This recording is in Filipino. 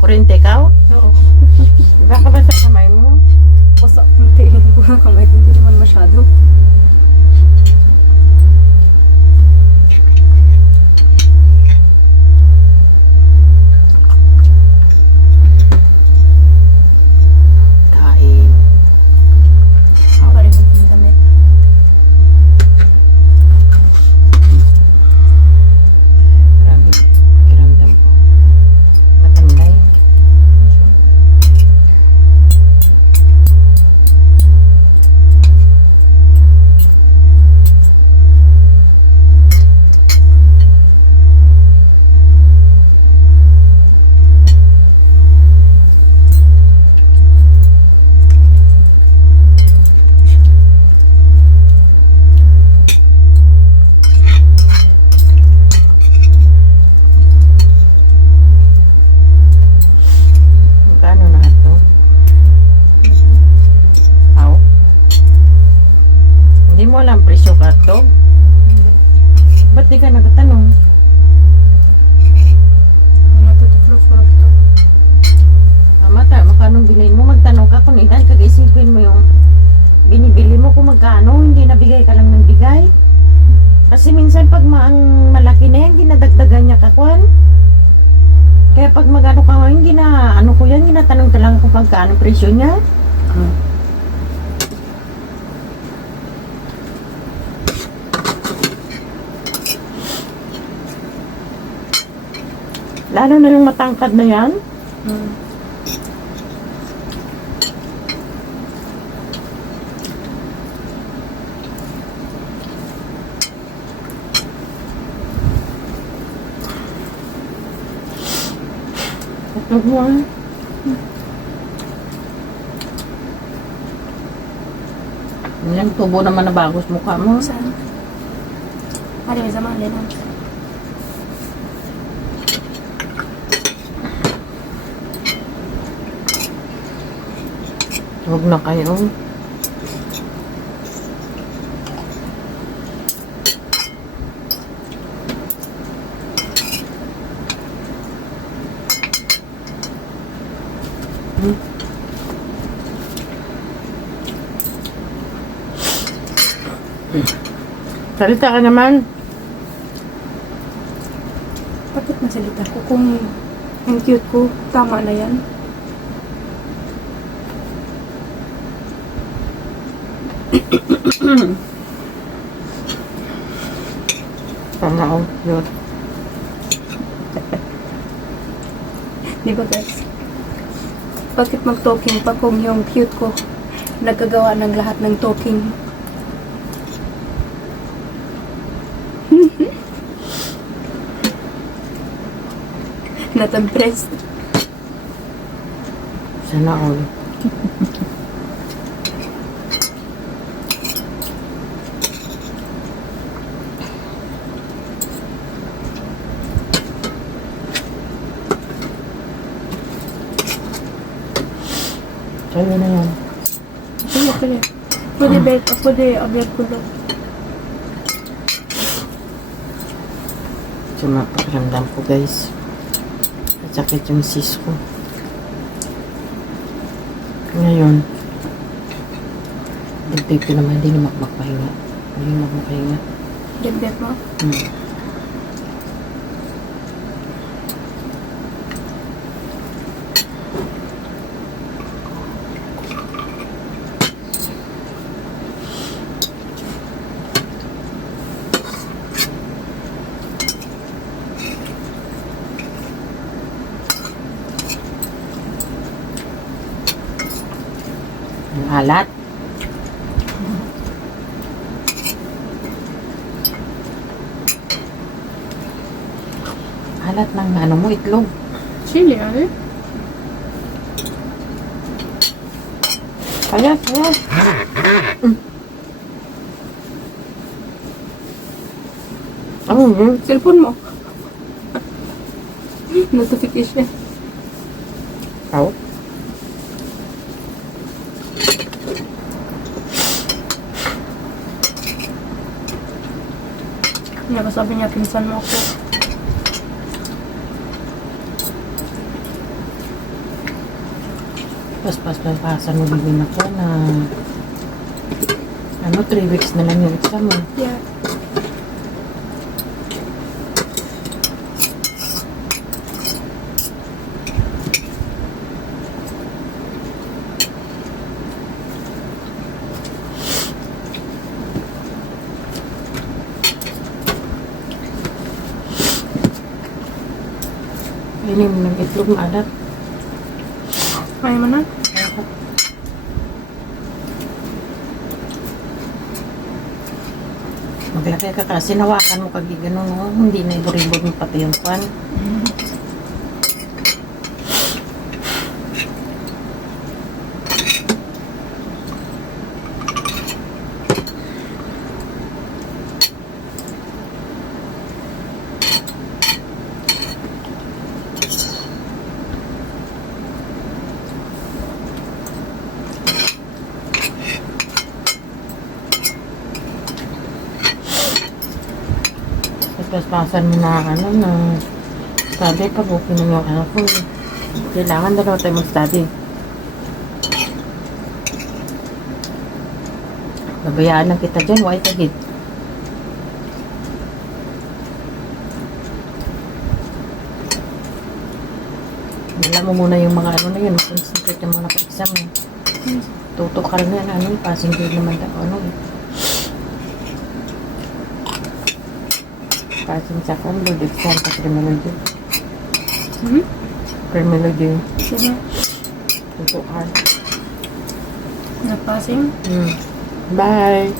Kurente ka? Oo. Baka ba sa kamay mo? Basta kunti. Kamay ko hindi naman masyado. Kain. Oh. Pareho yung damit. Grabe. Pakiramdam ko. Matamlay. Magkano na ito? Aw? Hindi mo alam presyo ka ito? Hindi. Ba't di ka nagtanong? Ano to flow for ito? Mata, makanong bilhin mo? Magtanong ka kung ilan, kag-isipin mo yung binibili mo kung magkano, hindi nabigay ka lang ng bigay. Kasi minsan pag maang malaki na yan, ginadagdagan niya kakwan. Kaya pag magano ka ngayon, ano ko yan, ginatanong talaga kung magkano presyo niya. Lalo na yung matangkad na yan. Ito mo ah. Yung tubo naman na bagos mukha mo. Saan? Ada may zaman din. Huwag na kayo. Salita ka naman. Bakit masalita ko kung ang cute ko, tama na yan? Tama o. Yun. Di ba guys? Bakit mag-talking pa kung yung cute ko nagkagawa ng lahat ng talking? Not impressed. Sana all. Sa'yo na yan. Pwede. Pwede bet. Pwede abiyad ko lang. Suma pakiramdam ko guys. At sakit yung sis ko. Ngayon, dibdib ko naman, hindi na makpahinga. Hindi na makpahinga. Bet mo? Ang alat. Alat ng ano mo, itlog. Chili, ano? Kaya. Ano yun? Cellphone mo. Notification. Ako? Sabi niya, pinsan mo ako. Paspasan mo bibin ako na 3 weeks na lang yung exam mo. Yeah. Ini mo ng itlog maalat. Kaya mo na? Maglagay ka kasi nawakan mo kagi ganun, no? Hindi na iburibod mo pati yung kwan. Paspasan mo na na study pag okay na yung anak ko. Kailangan dalawa tayo mag-study. Babayaan lang kita dyan, why tagit? Wala mo muna yung mga na yun, concentrate na muna pa exam eh. Tutok ka rin yan, passing grade naman passing sa board exam sa criminology. Criminology. Sino? Tutok ka. Nagpassing? Bye!